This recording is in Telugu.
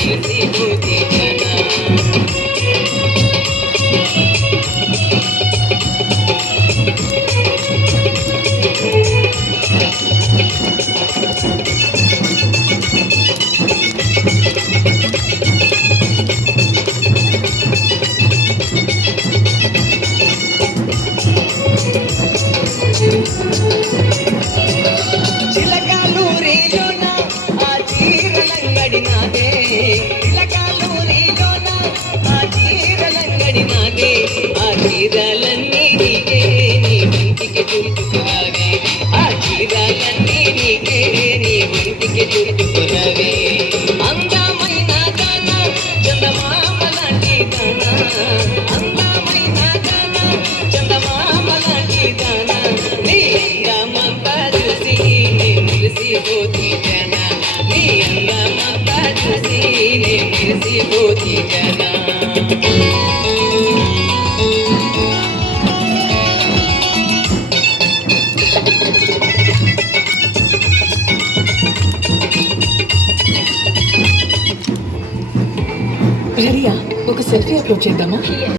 మురిసిపోతే జనా చిలకలూరిలోన ఆ చీరలంగడి నాదే చిలకలూరిలోన ఆ చీరలంగడి నాదే ఆ చీరలన్నీ నీకే నీ ఇంటికి చుట్టుకురావే ఆ చీరలన్నీ నీకే నీ ఇంటికి చుట్టుకురావే అందమైన దాన చందమామ లాంటి దాన అందమైన దాన చందమామ లాంటి దాన నీ అందమంతా చూసి మురిసిపోతే జనా నీ అందమంతా చూసి మురిసిపోతే జనా రెడీయా? ఒక సెల్ఫీ అప్లోడ్ చేద్దామా?